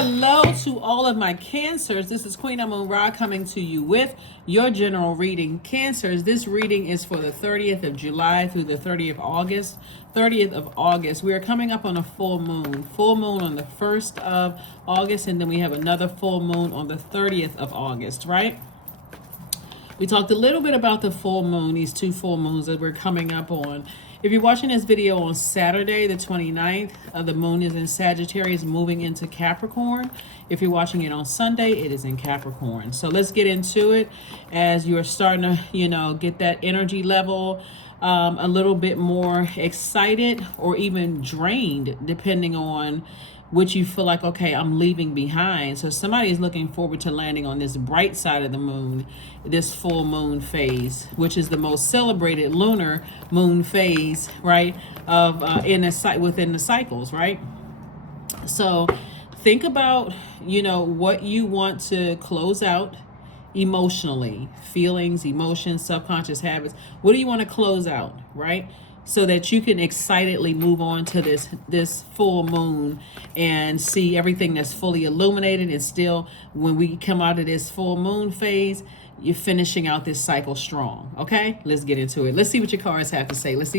Hello to all of my Cancers. This is Queen Amun Ra coming to you with your general reading. Cancers, this reading is for the 30th of July through the 30th of August. 30th of August. We are coming up on a full moon. Full moon on the 1st of August, and then we have another full moon on the 30th of August, right? We talked a little bit about the full moon, these two full moons that we're coming up on. If you're watching this video on Saturday, the 29th, the moon is in Sagittarius moving into Capricorn. If you're watching it on Sunday, it is in Capricorn. So let's get into it as you're starting to, get that energy level a little bit more excited or even drained, depending on which you feel like, okay, I'm leaving behind. So somebody is looking forward to landing on this bright side of the moon, this full moon phase, which is the most celebrated lunar moon phase, right? Of within the cycles, right? So think about, what you want to close out emotionally, feelings, emotions, subconscious habits. What do you want to close out, right? So that you can excitedly move on to this full moon and see everything that's fully illuminated. And still, when we come out of this full moon phase, you're finishing out this cycle strong. Okay, let's get into it. Let's see what your cards have to say. Let's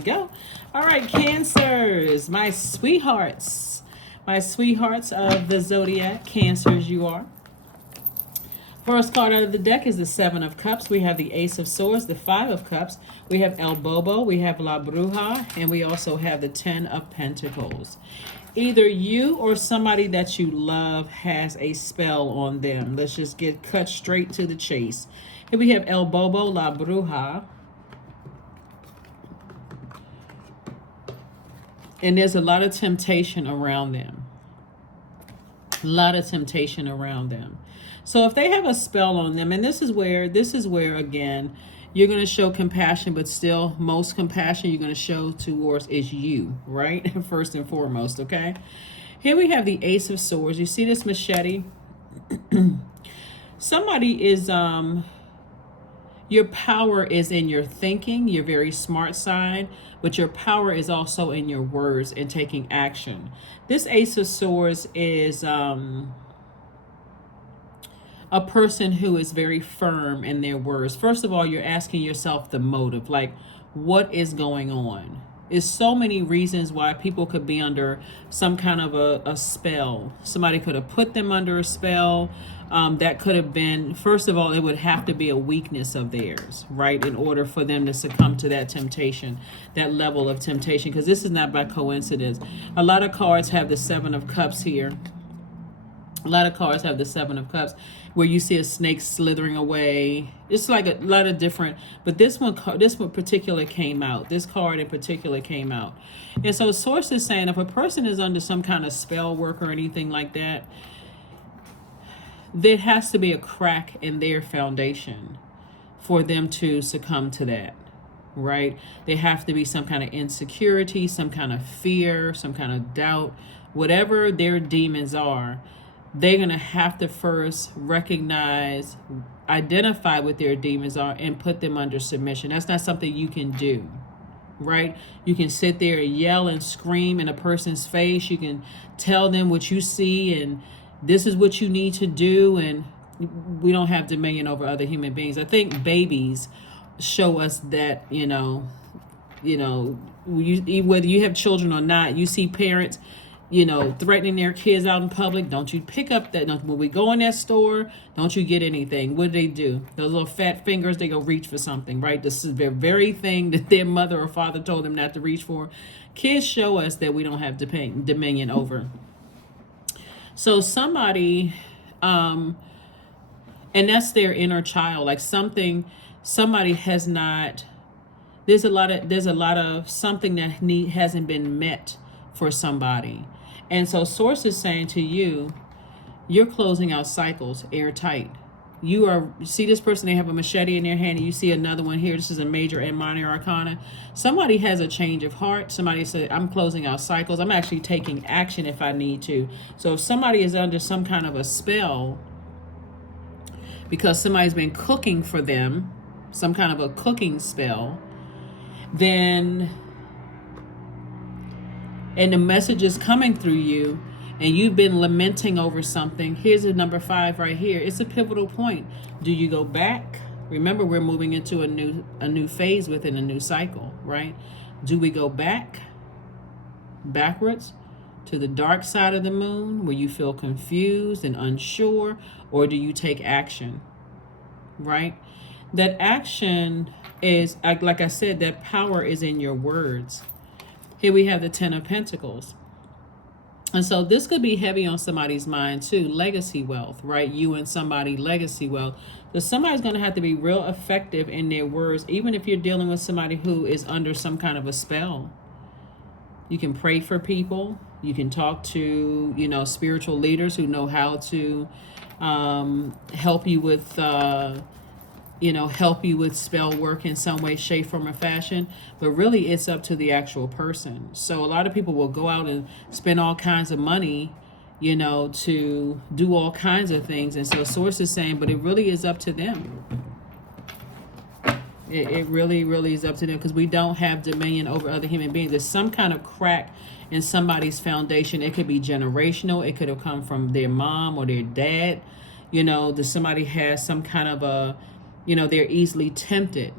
go. All right, Cancers, my sweethearts of the Zodiac. Cancers, you are. First card out of the deck is the Seven of Cups. We have the Ace of Swords, the Five of Cups. We have El Bobo, we have La Bruja, and we also have the Ten of Pentacles. Either you or somebody that you love has a spell on them. Let's just cut straight to the chase. Here we have El Bobo, La Bruja. And there's a lot of temptation around them. So if they have a spell on them, and this is where again, you're going to show compassion, but still most compassion you're going to show towards is you, right? First and foremost, okay? Here we have the Ace of Swords. You see this machete? Somebody is, your power is in your thinking, your very smart side, but your power is also in your words and taking action. This Ace of Swords is, a person who is very firm in their words. First of all, you're asking yourself the motive, like what is going on? There's so many reasons why people could be under some kind of a spell. Somebody could have put them under a spell. That could have been, first of all, it would have to be a weakness of theirs, right? In order for them to succumb to that temptation, that level of temptation, because this is not by coincidence. A lot of cards have the Seven of Cups here. A lot of cards have the Seven of Cups, where you see a snake slithering away. It's like a lot of different, but this one particular came out. This card in particular came out. And so Source is saying if a person is under some kind of spell work or anything like that, there has to be a crack in their foundation for them to succumb to that, right? There have to be some kind of insecurity, some kind of fear, some kind of doubt, whatever their demons are. They're going to have to first recognize, identify what their demons are, and put them under submission. That's not something you can do, right? You can sit there and yell and scream in a person's face. You can tell them what you see and this is what you need to do. And we don't have dominion over other human beings. I think babies show us that, whether you have children or not, you see parents threatening their kids out in public. Don't you pick up that. When we go in that store, don't you get anything. What do? Those little fat fingers, they go reach for something, right? This is the very thing that their mother or father told them not to reach for. Kids show us that we don't have dominion over. So somebody, and that's their inner child, like somebody has not, there's a lot of something that hasn't been met for somebody. And so Source is saying to you, you're closing out cycles airtight. You see this person, they have a machete in their hand, and you see another one here. This is a major and minor arcana. Somebody has a change of heart. Somebody said, I'm closing out cycles. I'm actually taking action if I need to. So if somebody is under some kind of a spell because somebody's been cooking for them, some kind of a cooking spell, then, and the message is coming through you, and you've been lamenting over something, here's a number 5 right here. It's a pivotal point. Do you go back? Remember, we're moving into a new phase within a new cycle, right? Do we go backwards to the dark side of the moon where you feel confused and unsure, or do you take action, right? That action is, like I said, that power is in your words. Here we have the 10 of Pentacles. And so this could be heavy on somebody's mind too. Legacy wealth, right? You and somebody, legacy wealth. So somebody's going to have to be real effective in their words, even if you're dealing with somebody who is under some kind of a spell. You can pray for people. You can talk to, spiritual leaders who know how to help you with spell work in some way, shape, form, or fashion. But really, it's up to the actual person. So a lot of people will go out and spend all kinds of money, to do all kinds of things. And so Source is saying, but it really is up to them. It really, really is up to them, because we don't have dominion over other human beings. There's some kind of crack in somebody's foundation. It could be generational. It could have come from their mom or their dad. That somebody has some kind of a, they're easily tempted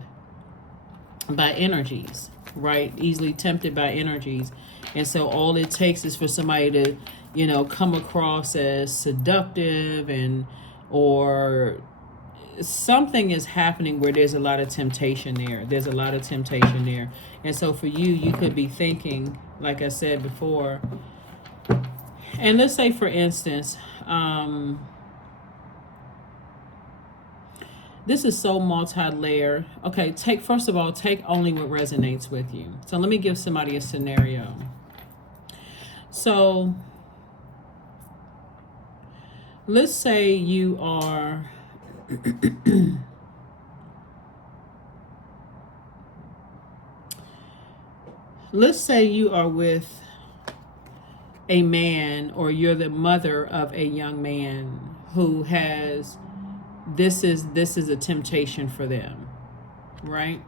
by energies, right? Easily tempted by energies. And so all it takes is for somebody to, come across as seductive or something is happening where there's a lot of temptation there. There's a lot of temptation there. And so for you could be thinking, like I said before, and let's say, for instance, this is so multi-layered. Okay, first of all, take only what resonates with you. So let me give somebody a scenario. So let's say you are let's say you are with a man, or you're the mother of a young man who has this is a temptation for them, right?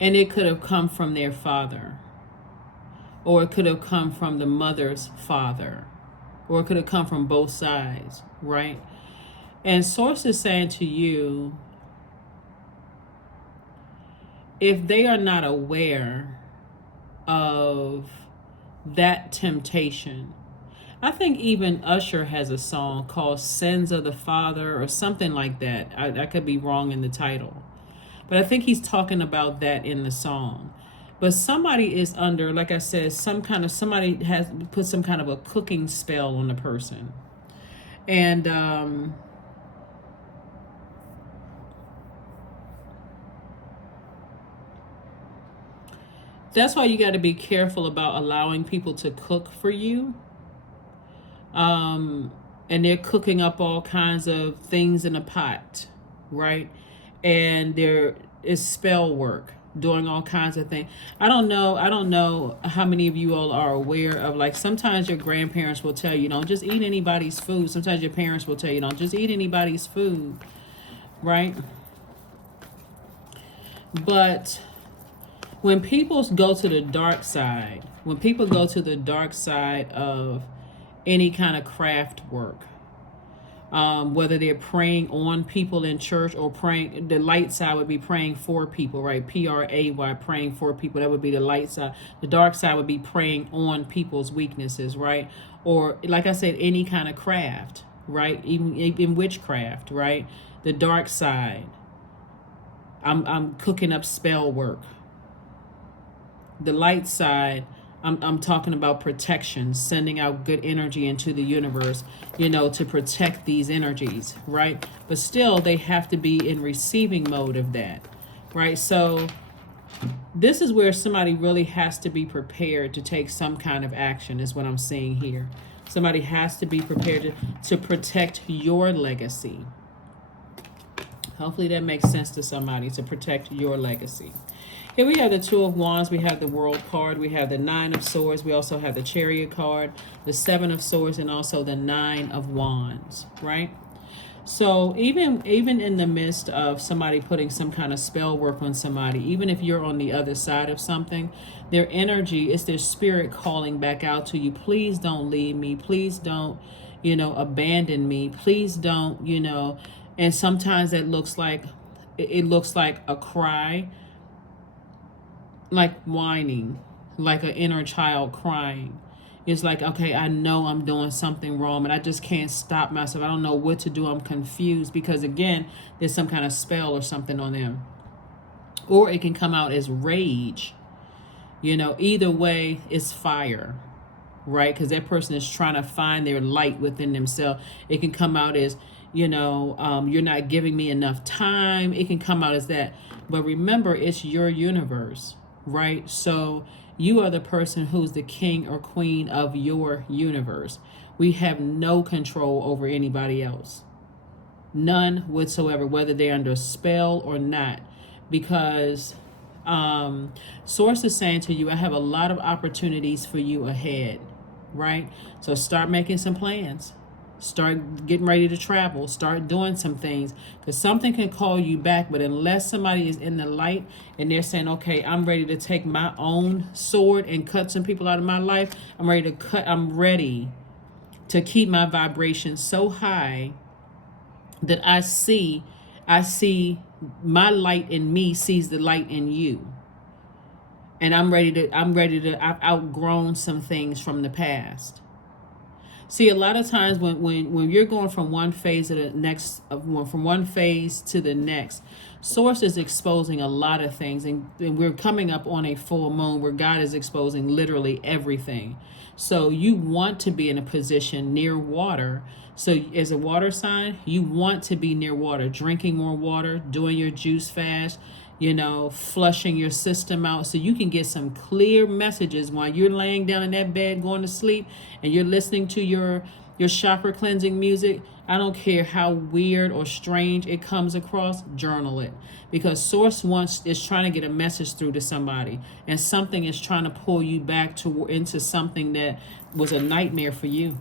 And it could have come from their father, or it could have come from the mother's father, or it could have come from both sides, right? And Source is saying to you, if they are not aware of that temptation, I think even Usher has a song called Sins of the Father or something like that. I could be wrong in the title, but I think he's talking about that in the song. But somebody is under, like I said, somebody has put some kind of a cooking spell on the person. And that's why you got to be careful about allowing people to cook for you. And they're cooking up all kinds of things in a pot, right? And there is spell work, doing all kinds of things. I don't know how many of you all are aware of, like, sometimes your grandparents will tell you, don't just eat anybody's food. Sometimes your parents will tell you, don't just eat anybody's food, right? But when people go to the dark side, of any kind of craft work, whether they're praying on people in church or praying, the light side would be praying for people, right? PRAY, praying for people. That would be the light side. The dark side would be praying on people's weaknesses, right? Or, like I said, any kind of craft, right? Even witchcraft, right? The dark side, I'm cooking up spell work. The light side, I'm talking about protection, sending out good energy into the universe, to protect these energies, right? But still, they have to be in receiving mode of that, right? So this is where somebody really has to be prepared to take some kind of action, is what I'm seeing here. Somebody has to be prepared to protect your legacy. Hopefully that makes sense to somebody, to protect your legacy. Here we have the Two of Wands, we have the World card, we have the Nine of Swords, we also have the Chariot card, the Seven of Swords, and also the Nine of Wands, right? So even in the midst of somebody putting some kind of spell work on somebody, even if you're on the other side of something, their energy is their spirit calling back out to you. Please don't leave me. Please don't, abandon me. Please don't, and sometimes that looks like it looks like a cry, like whining, like an inner child crying. It's like, okay, I know I'm doing something wrong, and I just can't stop myself. I don't know what to do. I'm confused because, again, there's some kind of spell or something on them. Or it can come out as rage. Either way, it's fire, right? Because that person is trying to find their light within themselves. It can come out as, you're not giving me enough time. It can come out as that. But remember, it's your universe, right? So you are the person who's the king or queen of your universe. We have no control over anybody else. None whatsoever, whether they're under a spell or not. Because Source is saying to you, I have a lot of opportunities for you ahead, right? So start making some plans. Start getting ready to travel. Start doing some things, because something can call you back. But unless somebody is in the light and they're saying, okay, I'm ready to take my own sword and cut some people out of my life. I'm ready to keep my vibration so high that I see my light in me sees the light in you. And I've outgrown some things from the past. See, a lot of times when you're going from one phase to the next, from one phase to the next, Source is exposing a lot of things, and we're coming up on a full moon where God is exposing literally everything. So you want to be in a position near water. So as a water sign, you want to be near water, drinking more water, doing your juice fast, flushing your system out, so you can get some clear messages while you're laying down in that bed going to sleep and you're listening to your chakra cleansing music. I don't care how weird or strange it comes across, journal it, because Source is trying to get a message through to somebody, and something is trying to pull you back into something that was a nightmare for you.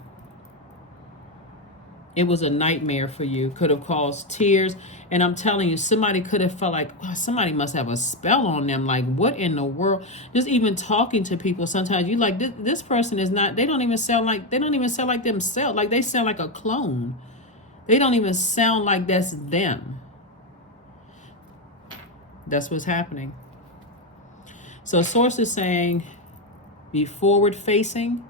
It was a nightmare for you. Could have caused tears. And I'm telling you, somebody could have felt like, oh, somebody must have a spell on them. Like, what in the world? Just even talking to people, sometimes you like, this person is not, they don't even sound like themselves. Like, they sound like a clone. They don't even sound like that's them. That's what's happening. So Source is saying, be forward facing.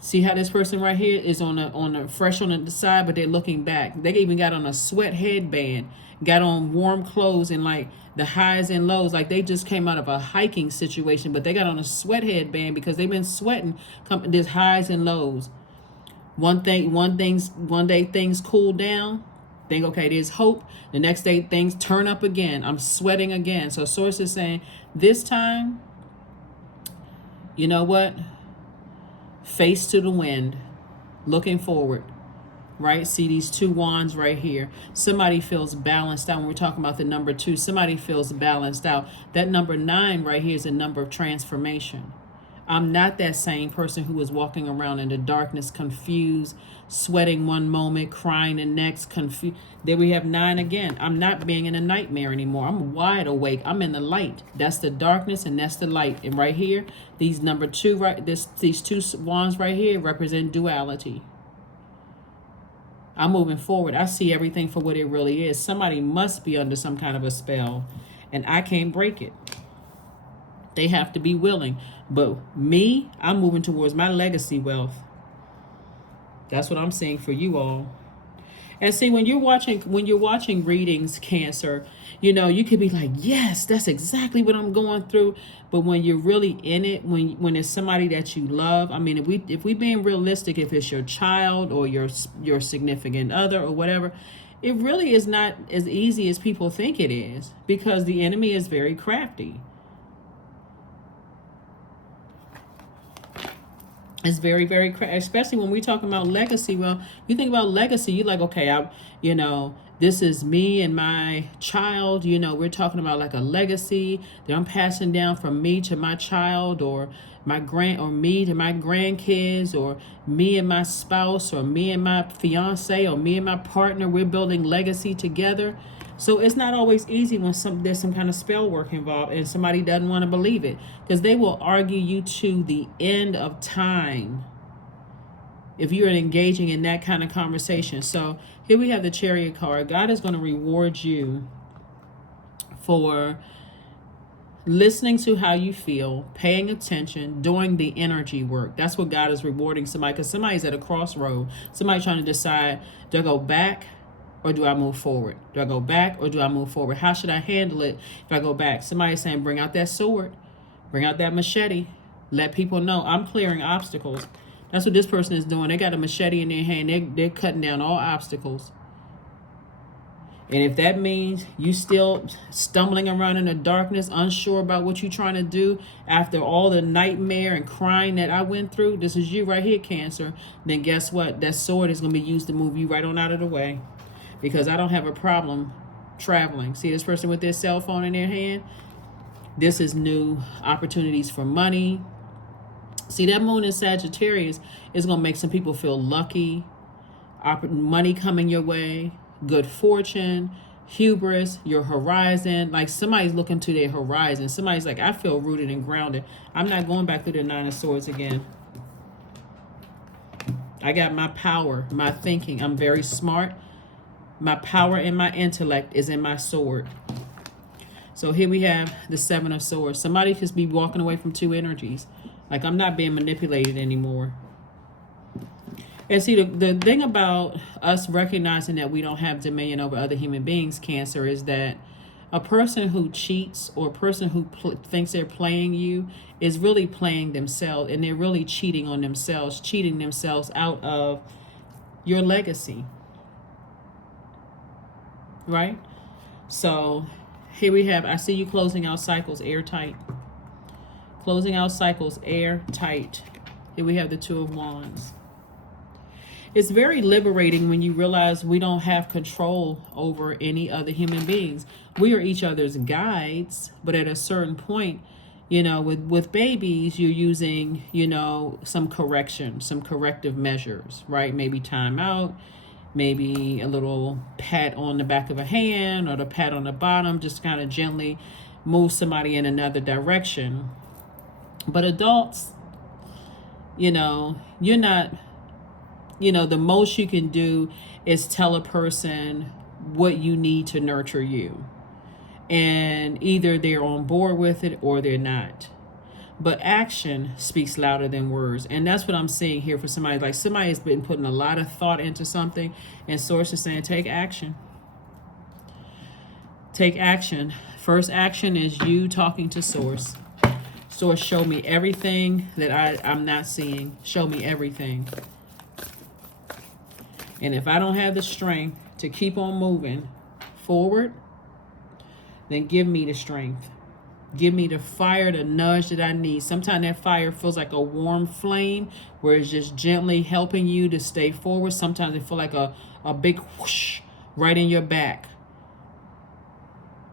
See how this person right here is on a fresh on the side, but they're looking back. They even got on a sweat headband, got on warm clothes, and like the highs and lows, like they just came out of a hiking situation, but they got on a sweat headband because they've been sweating. There's highs and lows. One day things cool down. Think, okay, there's hope. The next day things turn up again. I'm sweating again. So Source is saying, this time, you know what? Face to the wind, looking forward, right? See these two wands right here. Somebody feels balanced out. When we're talking about the number 2, somebody feels balanced out. That number 9 right here is a number of transformation. I'm not that same person who is walking around in the darkness, confused, sweating one moment, crying the next, confused. There we have 9 again. I'm not being in a nightmare anymore. I'm wide awake. I'm in the light. That's the darkness and that's the light. And right here, these number 2, these 2 wands right here represent duality. I'm moving forward. I see everything for what it really is. Somebody must be under some kind of a spell, and I can't break it. They have to be willing. But me, I'm moving towards my legacy wealth. That's what I'm saying for you all. And see, when you're watching readings, Cancer, you could be like, yes, that's exactly what I'm going through. But when you're really in it, when it's somebody that you love, I mean, if we being realistic, if it's your child or your significant other or whatever, it really is not as easy as people think it is, because the enemy is very crafty. It's very, very, especially when we're talking about legacy. Well, you think about legacy, you're like, okay, This is me and my child. You know, we're talking about like a legacy that I'm passing down from me to my child, or me to my grandkids, or me and my spouse, or me and my fiance, or me and my partner. We're building legacy together. So it's not always easy when there's some kind of spell work involved and somebody doesn't want to believe it, because they will argue you to the end of time if you're engaging in that kind of conversation. So here we have the Chariot card. God is going to reward you for listening to how you feel, paying attention, doing the energy work. That's what God is rewarding somebody, because somebody's at a crossroad. Somebody trying to decide, do I go back or do I move forward? Do I go back or do I move forward? How should I handle it if I go back? Somebody's saying, bring out that sword, bring out that machete. Let people know I'm clearing obstacles. That's what this person is doing. They got a machete in their hand. They're cutting down all obstacles. And if that means you still stumbling around in the darkness, unsure about what you're trying to do after all the nightmare and crying that I went through, this is you right here, Cancer, then guess what? That sword is going to be used to move you right on out of the way. Because I don't have a problem traveling. See this person with their cell phone in their hand? This is new opportunities for money. See, that moon in Sagittarius is going to make some people feel lucky. Money coming your way. Good fortune. Hubris. Your horizon. Like somebody's looking to their horizon. Somebody's like, I feel rooted and grounded. I'm not going back through the Nine of Swords again. I got my power, my thinking. I'm very smart. My power and my intellect is in my sword. So here we have the Seven of Swords. Somebody could be walking away from two energies. Like, I'm not being manipulated anymore. And see, the thing about us recognizing that we don't have dominion over other human beings, Cancer, is that a person who cheats or a person who thinks they're playing you is really playing themselves, and they're really cheating on themselves, cheating themselves out of your legacy. Right? So here we have, I see you closing out cycles airtight. Closing out cycles airtight. Here we have the Two of Wands. It's very liberating when you realize we don't have control over any other human beings. We are each other's guides, but at a certain point, you know, with babies, you're using, you know, some correction, some corrective measures, right? Maybe time out. Maybe a little pat on the back of a hand or the pat on the bottom, just kind of gently move somebody in another direction. But adults, you know, you're not, you know, the most you can do is tell a person what you need to nurture you. And either they're on board with it or they're not. But action speaks louder than words. And that's what I'm seeing here for somebody. Like somebody has been putting a lot of thought into something, and Source is saying, take action. Take action. First action is you talking to Source. Source, show me everything that I'm not seeing. Show me everything. And if I don't have the strength to keep on moving forward, then give me the strength. Give me the fire, the nudge that I need. Sometimes that fire feels like a warm flame where it's just gently helping you to stay forward. Sometimes it feels like a big whoosh right in your back.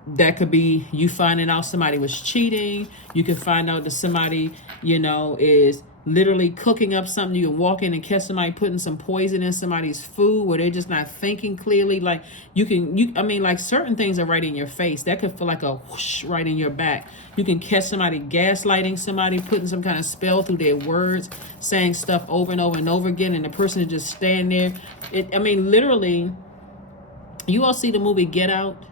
That could be you finding out somebody was cheating. You can find out that somebody, you know, is literally cooking up something. You can walk in and catch somebody putting some poison in somebody's food where they're just not thinking clearly. Like I mean, like certain things are right in your face. That could feel like a whoosh right in your back. You can catch somebody gaslighting somebody, putting some kind of spell through their words, saying stuff over and over and over again, and the person is just stand there. I mean, literally, you all see the movie Get Out?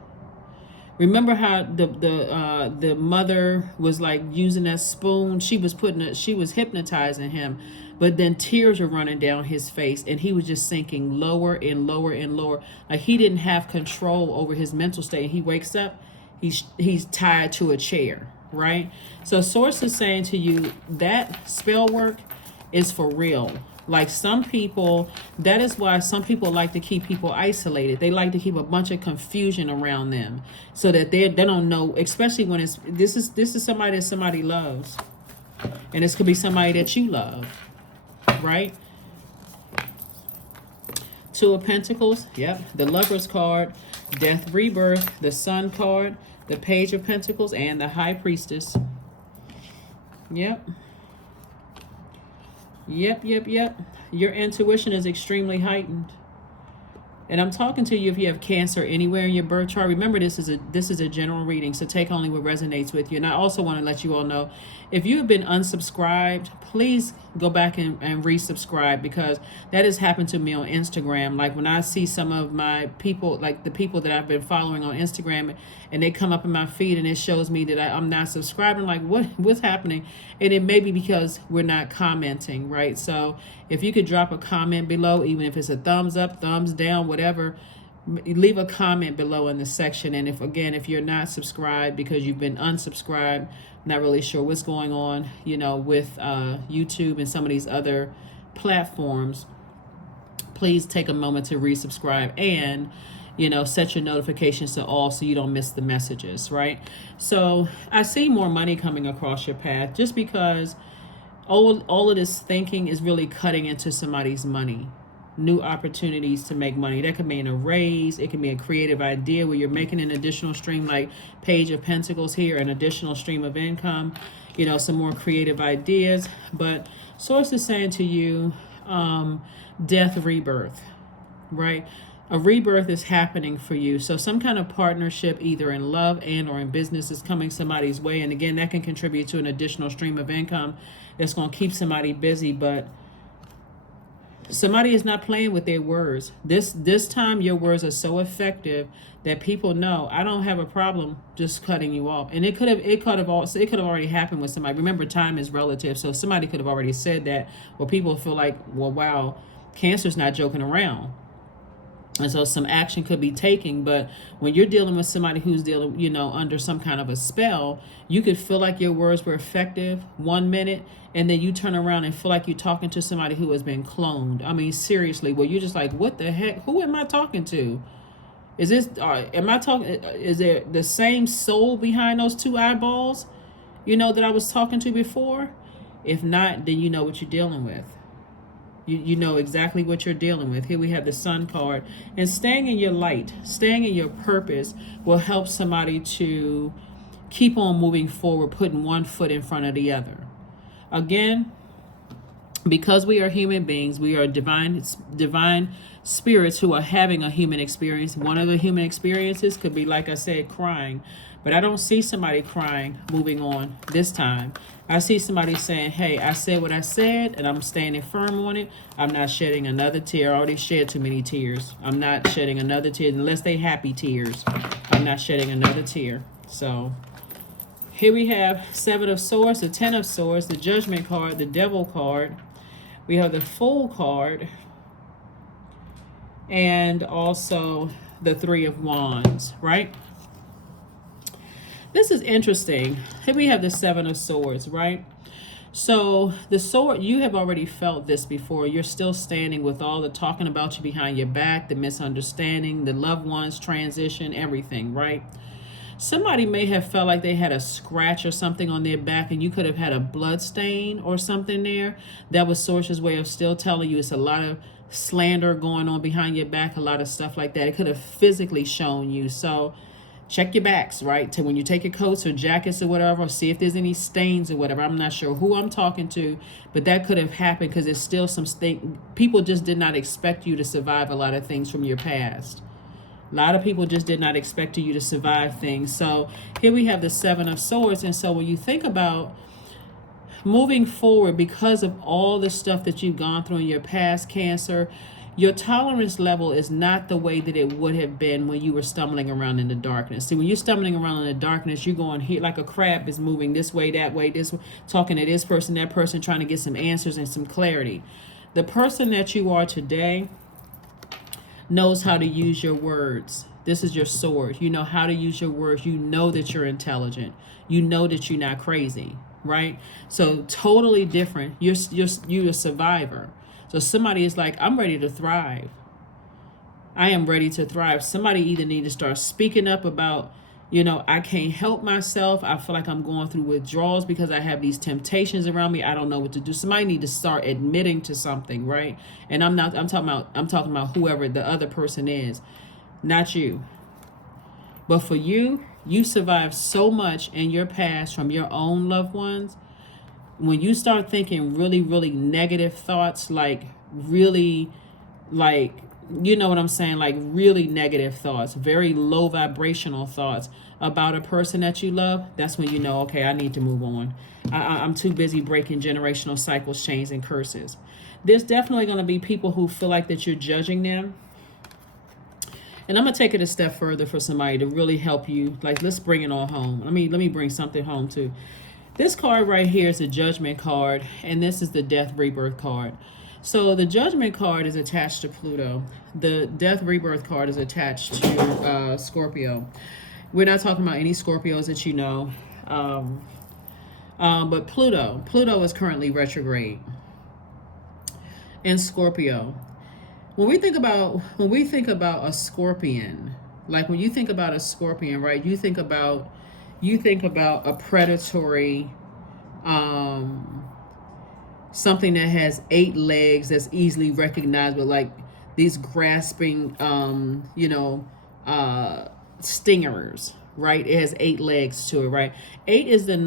Remember how the mother was like using that spoon? She was hypnotizing him, but then tears were running down his face, and he was just sinking lower and lower and lower. Like he didn't have control over his mental state. He wakes up, he's tied to a chair, right? So Source is saying to you that spell work is for real. Like some people, that is why some people like to keep people isolated. They like to keep a bunch of confusion around them so that they don't know, especially when this is somebody that somebody loves. And this could be somebody that you love, right? Two of Pentacles, yep. The Lover's card, Death, Rebirth, the Sun card, the Page of Pentacles, and the High Priestess. Yep. Yep. Your intuition is extremely heightened. And I'm talking to you if you have Cancer anywhere in your birth chart. Remember, this is a general reading, so take only what resonates with you. And I also want to let you all know, if you have been unsubscribed, please go back and resubscribe, because that has happened to me on Instagram. Like when I see some of my people, like the people that I've been following on Instagram, and they come up in my feed and it shows me that I'm not subscribing. Like what's happening? And it may be because we're not commenting, right? So if you could drop a comment below, even if it's a thumbs up, thumbs down, whatever, leave a comment below in the section. And if you're not subscribed because you've been unsubscribed, not really sure what's going on, with YouTube and some of these other platforms, please take a moment to resubscribe and set your notifications to all so you don't miss the messages, right? So I see more money coming across your path, just because all of this thinking is really cutting into somebody's money. New opportunities to make money. That could mean a raise. It can be a creative idea where you're making an additional stream, like Page of Pentacles here, an additional stream of income, some more creative ideas. But Source is saying to you, death, rebirth, right? A rebirth is happening for you. So some kind of partnership, either in love and or in business, is coming somebody's way. And again, that can contribute to an additional stream of income that's going to keep somebody busy. But somebody is not playing with their words. This time your words are so effective that people know, I don't have a problem just cutting you off. And it could have already happened with somebody. Remember, time is relative. So somebody could have already said that, where people feel like, well, wow, Cancer's not joking around. And so some action could be taken. But when you're dealing with somebody who's dealing, under some kind of a spell, you could feel like your words were effective 1 minute, and then you turn around and feel like you're talking to somebody who has been cloned. I mean, seriously, well, you're just like, what the heck? Who am I talking to? Is there the same soul behind those two eyeballs, that I was talking to before? If not, then you know what you're dealing with. You know exactly what you're dealing with. Here we have the Sun card. And staying in your light, staying in your purpose will help somebody to keep on moving forward, putting one foot in front of the other. Again, because we are human beings, we are divine spirits who are having a human experience. One of the human experiences could be, like I said, crying. But I don't see somebody crying, moving on this time. I see somebody saying, hey, I said what I said, and I'm standing firm on it. I'm not shedding another tear. I already shed too many tears. I'm not shedding another tear, unless they happy tears. I'm not shedding another tear. So here we have Seven of Swords, the Ten of Swords, the Judgment card, the Devil card. We have the Fool card, and also the Three of Wands, right? This is interesting. Here we have the Seven of Swords, right? So the sword, you have already felt this before. You're still standing with all the talking about you behind your back, the misunderstanding, the loved ones, transition, everything, right? Somebody may have felt like they had a scratch or something on their back, and you could have had a blood stain or something there. That was Source's way of still telling you it's a lot of slander going on behind your back, a lot of stuff like that. It could have physically shown you. So check your backs, right? To when you take your coats or jackets or whatever, see if there's any stains or whatever. I'm not sure who I'm talking to, but that could have happened because there's still some people just did not expect you to survive a lot of things from your past. A lot of people just did not expect you to survive things. So here we have the Seven of Swords. And so when you think about moving forward, because of all the stuff that you've gone through in your past, Cancer, your tolerance level is not the way that it would have been when you were stumbling around in the darkness. See, when you're stumbling around in the darkness, you're going here like a crab is moving this way, that way, this way, talking to this person, that person, trying to get some answers and some clarity. The person that you are today knows how to use your words. This is your sword. You know how to use your words. You know that you're intelligent. You know that you're not crazy, right? So totally different. You're a survivor. So somebody is like, I'm ready to thrive. I am ready to thrive. Somebody either need to start speaking up about You know, I can't help myself. I feel like I'm going through withdrawals because I have these temptations around me. I don't know what to do. Somebody need to start admitting to something, right? And I'm talking about whoever the other person is, not you. But for you, you survived so much in your past from your own loved ones. When you start thinking really, really negative thoughts, like really, like, you know what I'm saying, like really negative thoughts, very low vibrational thoughts about a person that you love, that's when you know, okay, I need to move on. I'm too busy breaking generational cycles, chains, and curses. There's definitely going to be people who feel like that you're judging them. And I'm going to take it a step further for somebody to really help you. Like, let's bring it all home. Let me bring something home too. This card right here is the Judgment card, and this is the Death Rebirth card. So the Judgment card is attached to Pluto. The Death Rebirth card is attached to Scorpio. We're not talking about any Scorpios that you know. But Pluto is currently retrograde in Scorpio. When we think about a scorpion, like when you think about a scorpion, right? You think about a predatory, something that has 8 legs that's easily recognizable, like these grasping, stingers, right? It has 8 legs to it, right? 8 is the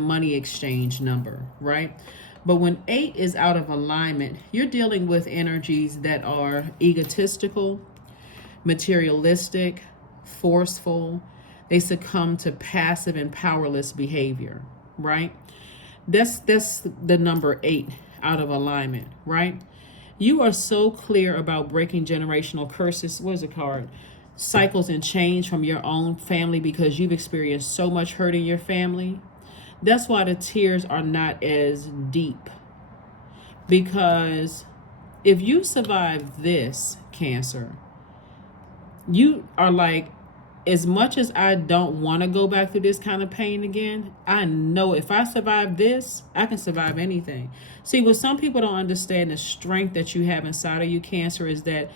money exchange number, right? But when 8 is out of alignment, you're dealing with energies that are egotistical, materialistic, forceful. They succumb to passive and powerless behavior, right? That's the number 8 out of alignment, right? You are so clear about breaking generational curses. What is the card? Cycles and change from your own family because you've experienced so much hurt in your family. That's why the tears are not as deep. Because if you survive this, Cancer, you are like, as much as I don't want to go back through this kind of pain again, I know if I survive this, I can survive anything. See, what some people don't understand, the strength that you have inside of you, Cancer, is that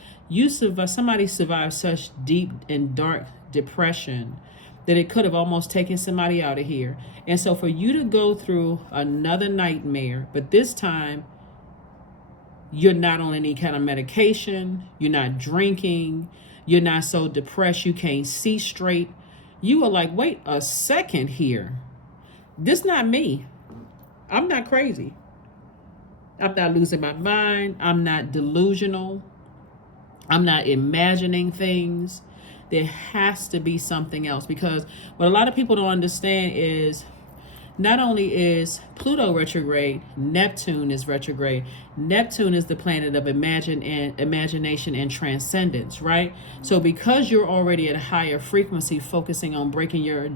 somebody survived such deep and dark depression that it could have almost taken somebody out of here. And so for you to go through another nightmare, but this time you're not on any kind of medication, you're not drinking, you're not so depressed you can't see straight. You are like, wait a second here. This not me. I'm not crazy. I'm not losing my mind. I'm not delusional. I'm not imagining things. There has to be something else, because what a lot of people don't understand is not only is Pluto retrograde, Neptune is retrograde. Neptune is the planet of imagination and transcendence, right? So because you're already at a higher frequency, focusing on breaking your own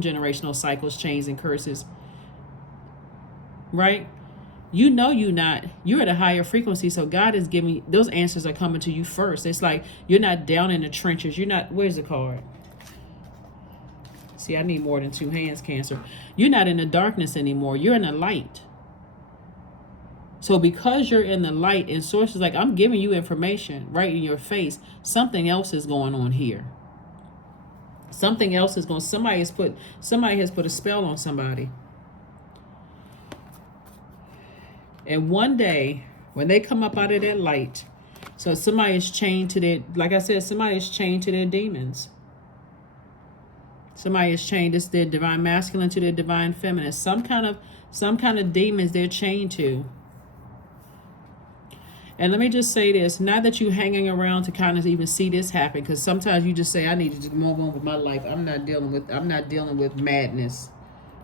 generational cycles, chains, and curses, right? You're at a higher frequency, so God is giving, those answers are coming to you first. It's like you're not down in the trenches. Where's the card? See, I need more than 2 hands, Cancer. You're not in the darkness anymore. You're in the light. So because you're in the light, and sources like, I'm giving you information right in your face, something else is going on here. Something else is going, somebody has put a spell on somebody. And one day, when they come up out of that light, so somebody is chained to their, like I said, somebody is chained to their demons. Somebody is chained, it's their divine masculine to their divine feminine. Some kind of demons they're chained to. And let me just say this, not that you hanging around to kind of even see this happen, because sometimes you just say, I need to just move on with my life. I'm not dealing with madness.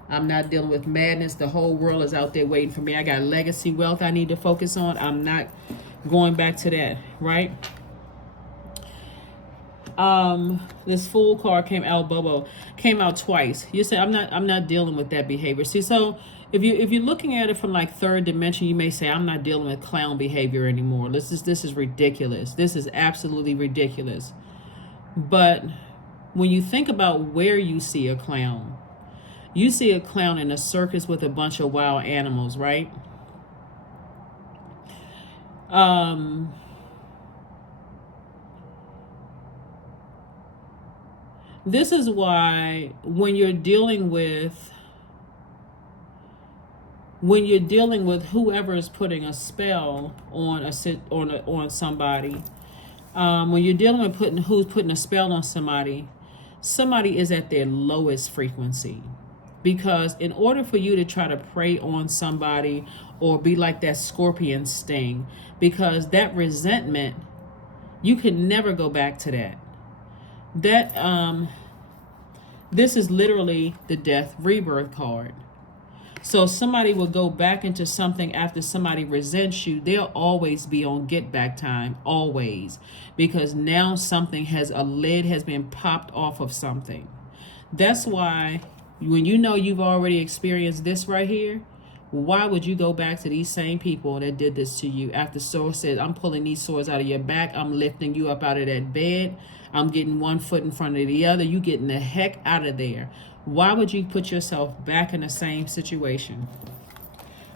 I'm not dealing with madness. The whole world is out there waiting for me. I got legacy wealth I need to focus on. I'm not going back to that, right? This Fool card came out twice. You say, I'm not dealing with that behavior. See, so if you're looking at it from like 3rd dimension, you may say, I'm not dealing with clown behavior anymore. This is ridiculous. This is absolutely ridiculous. But when you think about where you see a clown, you see a clown in a circus with a bunch of wild animals, right? This is why when you're dealing with whoever is putting a spell on on somebody, when you're dealing with who's putting a spell on somebody, somebody is at their lowest frequency. Because in order for you to try to prey on somebody or be like that scorpion sting, because that resentment, you can never go back to that. This is literally the death rebirth card. So somebody will go back into something after somebody resents you. They'll always be on get back time, always, because now a lid has been popped off of something. That's why when you know you've already experienced this right here, why would you go back to these same people that did this to you after Source said, I'm pulling these swords out of your back, I'm lifting you up out of that bed, I'm getting one foot in front of the other, you getting the heck out of there. Why would you put yourself back in the same situation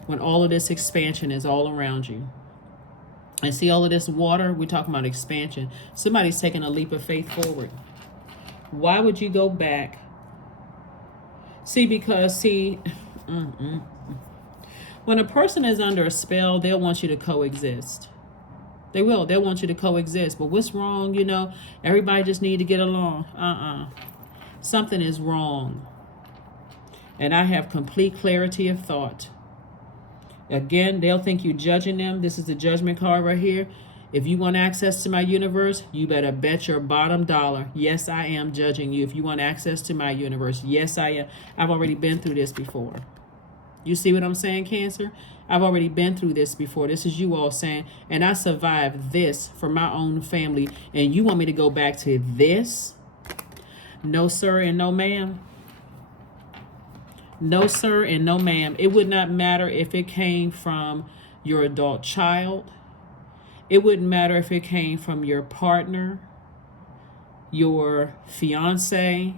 when all of this expansion is all around you? And see all of this water, we're talking about expansion. Somebody's taking a leap of faith forward. Why would you go back? When a person is under a spell, they'll want you to coexist. They will. They'll want you to coexist. But what's wrong? Everybody just need to get along. Something is wrong. And I have complete clarity of thought. Again, they'll think you're judging them. This is the judgment card right here. If you want access to my universe, you better bet your bottom dollar. Yes, I am judging you. If you want access to my universe, yes, I am. I've already been through this before. You see what I'm saying, Cancer? I've already been through this before. This is you all saying, and I survived this for my own family. And you want me to go back to this? No, sir, and no, ma'am. No, sir, and no, ma'am. It would not matter if it came from your adult child. It wouldn't matter if it came from your partner, your fiance,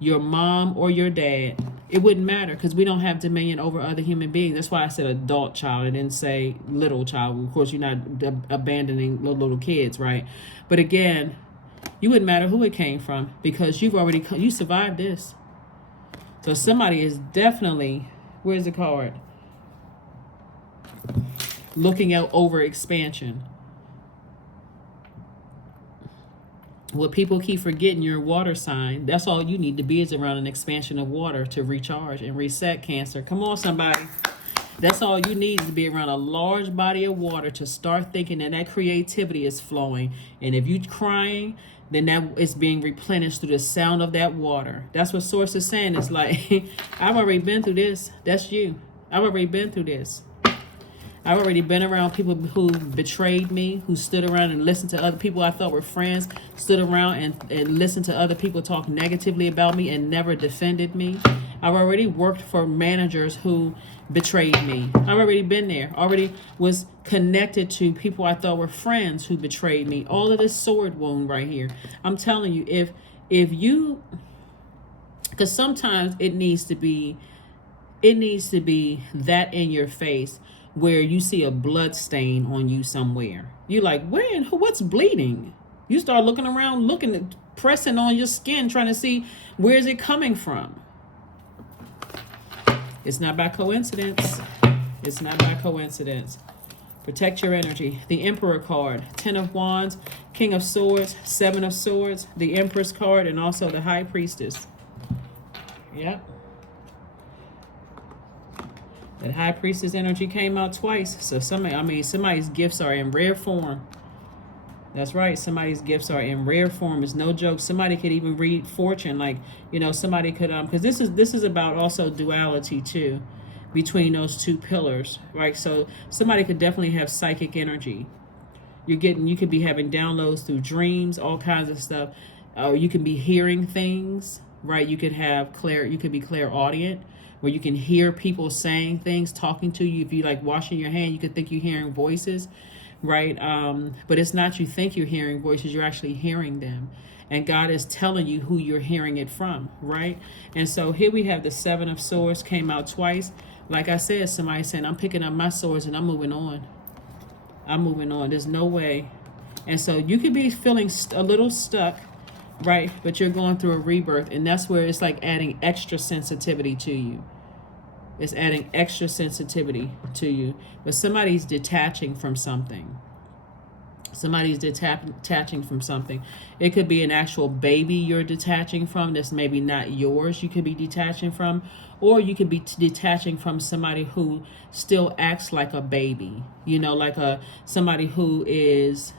your mom, or your dad. It wouldn't matter because we don't have dominion over other human beings. That's why I said adult child. I didn't say little child. Of course, you're not abandoning little kids, right? But again, you wouldn't matter who it came from because you survived this. So somebody is definitely, where's the card? Looking out over expansion. What people keep forgetting, you're a water sign. That's all you need to be is around an expansion of water to recharge and reset, Cancer. Come on, somebody. That's all you need is to be around a large body of water to start thinking that creativity is flowing. And if you're crying, then that is being replenished through the sound of that water. That's what Source is saying. It's like, I've already been through this. That's you. I've already been through this. I've already been around people who betrayed me, who stood around and listened to other people I thought were friends, stood around and listened to other people talk negatively about me and never defended me. I've already worked for managers who betrayed me. I've already been there. Already was connected to people I thought were friends who betrayed me. All of this sword wound right here. I'm telling you, if you, because sometimes it needs to be that in your face where you see a blood stain on you somewhere. You're like, what's bleeding? You start looking around, pressing on your skin, trying to see where is it coming from. It's not by coincidence. It's not by coincidence. Protect your energy. The Emperor card, 10 of Wands, King of Swords, 7 of Swords, the Empress card, and also the High Priestess. Yep. That High Priestess energy came out twice. So somebody's gifts are in rare form. That's right. Somebody's gifts are in rare form. It's no joke. Somebody could even read fortune. Somebody could, because this is about also duality too, between those two pillars, right? So somebody could definitely have psychic energy. You could be having downloads through dreams, all kinds of stuff. Or you can be hearing things, right? You could be clairaudient, where you can hear people saying things, talking to you. If you like washing your hand, you could think you're hearing voices, right? But it's not you think you're hearing voices, you're actually hearing them. And God is telling you who you're hearing it from, right? And so here we have the 7 of Swords came out twice. Like I said, somebody saying, I'm picking up my swords and I'm moving on. I'm moving on. There's no way. And so you could be feeling a little stuck, right? But you're going through a rebirth, and that's where it's like adding extra sensitivity to you. It's adding extra sensitivity to you. But somebody's detaching from something. Somebody's detaching from something. It could be an actual baby you're detaching from that's maybe not yours, you could be detaching from. Or you could be detaching from somebody who still acts like a baby. You know, like somebody who is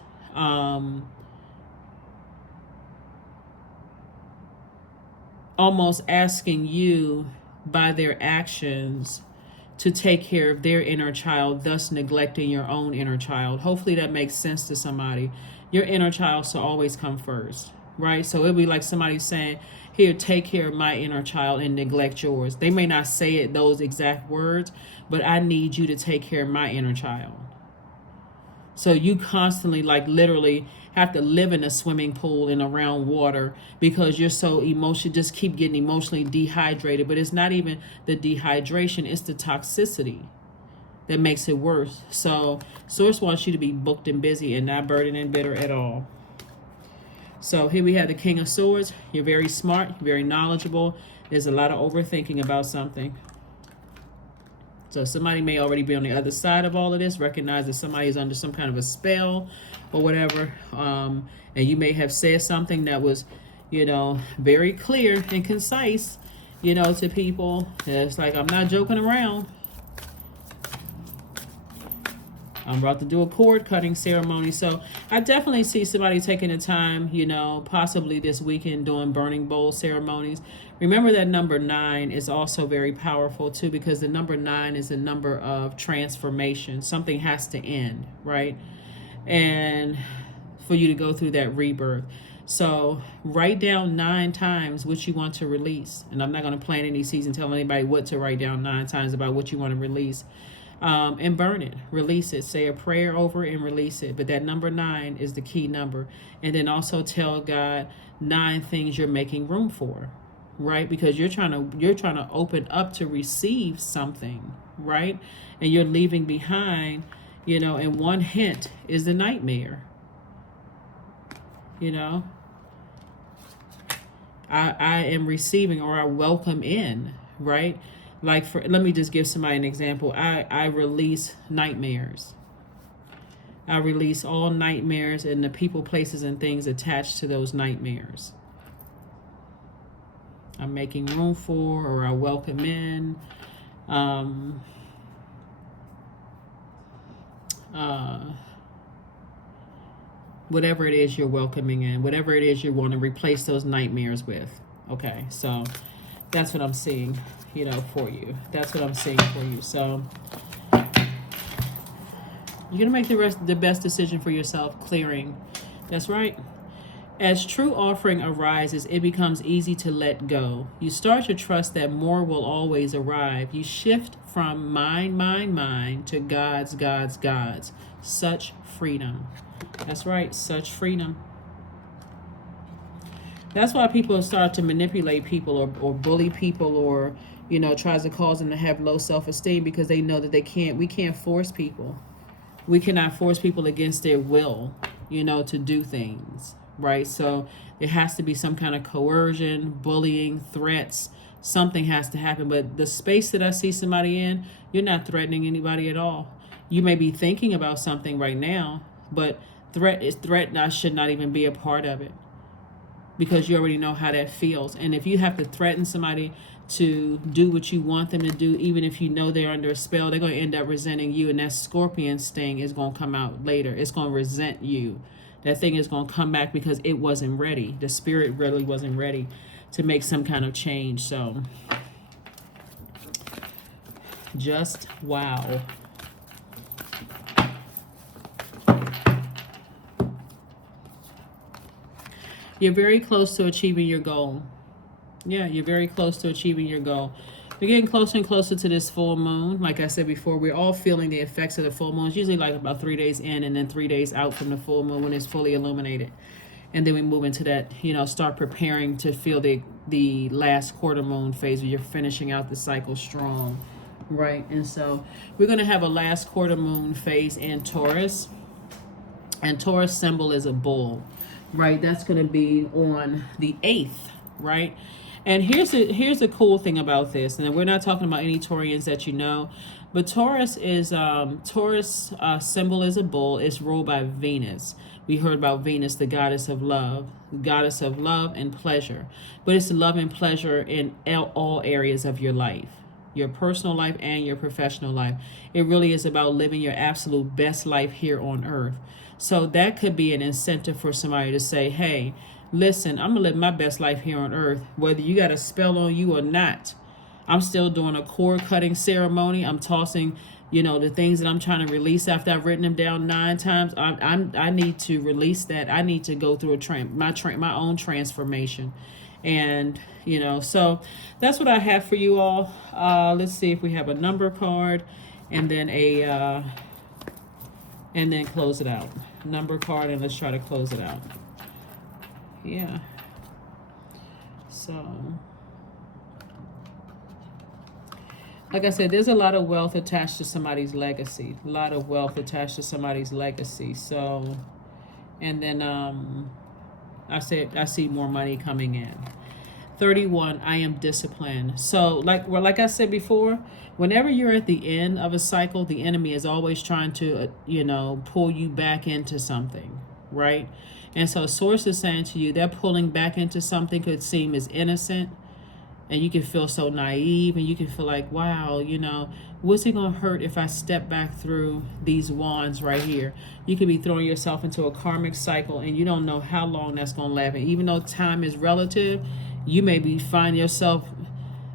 almost asking you by their actions to take care of their inner child, thus neglecting your own inner child. Hopefully that makes sense to somebody. Your inner child should always come first, right? So it'd be like somebody saying, here, take care of my inner child and neglect yours. They may not say it those exact words, but I need you to take care of my inner child. So you constantly, like literally, have to live in a swimming pool and around water because you're so emotional, just keep getting emotionally dehydrated. But it's not even the dehydration, it's the toxicity that makes it worse. So Source wants you to be booked and busy and not burdened and bitter at all. So here we have the King of Swords. You're very smart, very knowledgeable. There's a lot of overthinking about something. So somebody may already be on the other side of all of this, recognize that somebody is under some kind of a spell or whatever. And you may have said something that was, very clear and concise, to people. It's like, I'm not joking around. I'm about to do a cord cutting ceremony. So I definitely see somebody taking the time, possibly this weekend doing burning bowl ceremonies. Remember that number 9 is also very powerful too, because the number 9 is a number of transformation. Something has to end, right? And for you to go through that rebirth. So write down 9 times what you want to release. And I'm not going to plant any seeds and tell anybody what to write down 9 times about what you want to release. And burn it, release it, say a prayer over it and release it. But that number 9 is the key number. And then also tell God 9 things you're making room for, right? Because you're trying to open up to receive something, right? And you're leaving behind, and one hint is the nightmare. I am receiving, or I welcome in, right? Like, let me just give somebody an example. I release nightmares. I release all nightmares and the people, places, and things attached to those nightmares. I'm making room for, or I welcome in. Whatever it is you're welcoming in, whatever it is you want to replace those nightmares with. Okay, so that's what I'm seeing, for you. That's what I'm seeing for you. So you're going to make the best decision for yourself, clearing. That's right. As true offering arises, it becomes easy to let go. You start to trust that more will always arrive. You shift from mine to God's. Such freedom. That's right, such freedom. That's why people start to manipulate people or bully people or, tries to cause them to have low self-esteem because they know that we can't force people. We cannot force people against their will, to do things, right? So there has to be some kind of coercion, bullying, threats. Something has to happen. But the space that I see somebody in, you're not threatening anybody at all. You may be thinking about something right now, but threat should not even be a part of it. Because you already know how that feels. And if you have to threaten somebody to do what you want them to do, even if you know they're under a spell, they're going to end up resenting you. And that scorpion sting is going to come out later. It's going to resent you. That thing is going to come back because it wasn't ready. The spirit really wasn't ready to make some kind of change. So, just wow. You're very close to achieving your goal. Yeah, you're very close to achieving your goal. We're getting closer and closer to this full moon. Like I said before, we're all feeling the effects of the full moon. It's usually like about 3 days in and then 3 days out from the full moon when it's fully illuminated. And then we move into that, start preparing to feel the last quarter moon phase where you're finishing out the cycle strong, right? And so we're going to have a last quarter moon phase in Taurus. And Taurus symbol is a bull. right? That's going to be on the 8th, right? And here's the cool thing about this, and we're not talking about any Taurians that you know, but Taurus symbol is a bull. It's ruled by Venus. We heard about Venus, the goddess of love, and pleasure. But it's love and pleasure in all areas of your life, your personal life and your professional life. It really is about living your absolute best life here on earth. So that could be an incentive for somebody to say, hey, listen, I'm gonna live my best life here on earth, whether you got a spell on you or not. I'm still doing a cord cutting ceremony. I'm tossing, the things that I'm trying to release after I've written them down 9 times. I need to release that. I need to go through my own transformation. And so that's what I have for you all. Let's see if we have a number card, and then and then close it out. Number card, and let's try to close it out. Yeah. So, like I said, there's a lot of wealth attached to somebody's legacy. A lot of wealth attached to somebody's legacy. So, and then I see more money coming in. 31, I am disciplined. So, like I said before, whenever you're at the end of a cycle, the enemy is always trying to, pull you back into something, right? And so Source is saying to you, they're pulling back into something could seem as innocent, and you can feel so naive, and you can feel like, wow, what's it going to hurt if I step back through these wands right here? You could be throwing yourself into a karmic cycle, and you don't know how long that's going to last. And even though time is relative, you may find yourself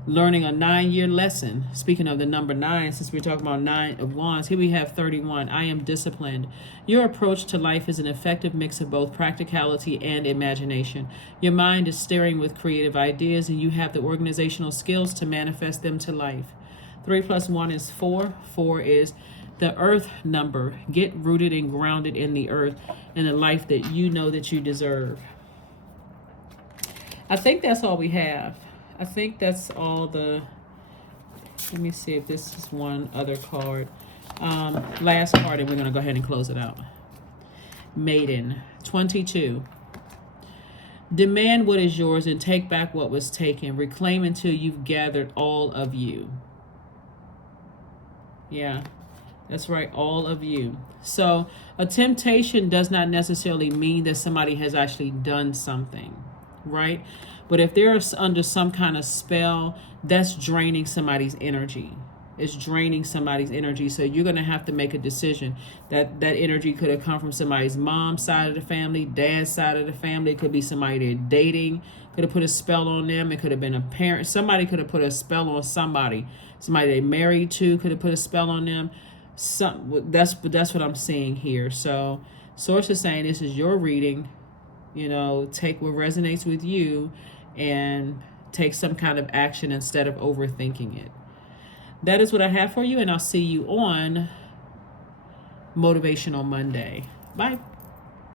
learning a 9-year lesson. Speaking of the number 9, since we're talking about 9 of wands, here we have 31. I am disciplined. Your approach to life is an effective mix of both practicality and imagination. Your mind is stirring with creative ideas, and you have the organizational skills to manifest them to life. 3 plus 1 is 4. 4 is the earth number. Get rooted and grounded in the earth and the life that you know that you deserve. I think that's all we have. I think that's all let me see if this is one other card. Last card, and we're going to go ahead and close it out. Maiden, 22. Demand what is yours and take back what was taken. Reclaim until you've gathered all of you. Yeah, that's right, all of you. So a temptation does not necessarily mean that somebody has actually done something, right? But if they're under some kind of spell, that's draining somebody's energy. It's draining somebody's energy. So you're going to have to make a decision. That energy could have come from somebody's mom's side of the family, dad's side of the family. It could be somebody they're dating, could have put a spell on them. It could have been a parent. Somebody could have put a spell on somebody. Somebody they married to could have put a spell on them. That's what I'm seeing here. So Source is saying this is your reading. Take what resonates with you and take some kind of action instead of overthinking it. That is what I have for you, and I'll see you on Motivational Monday. Bye.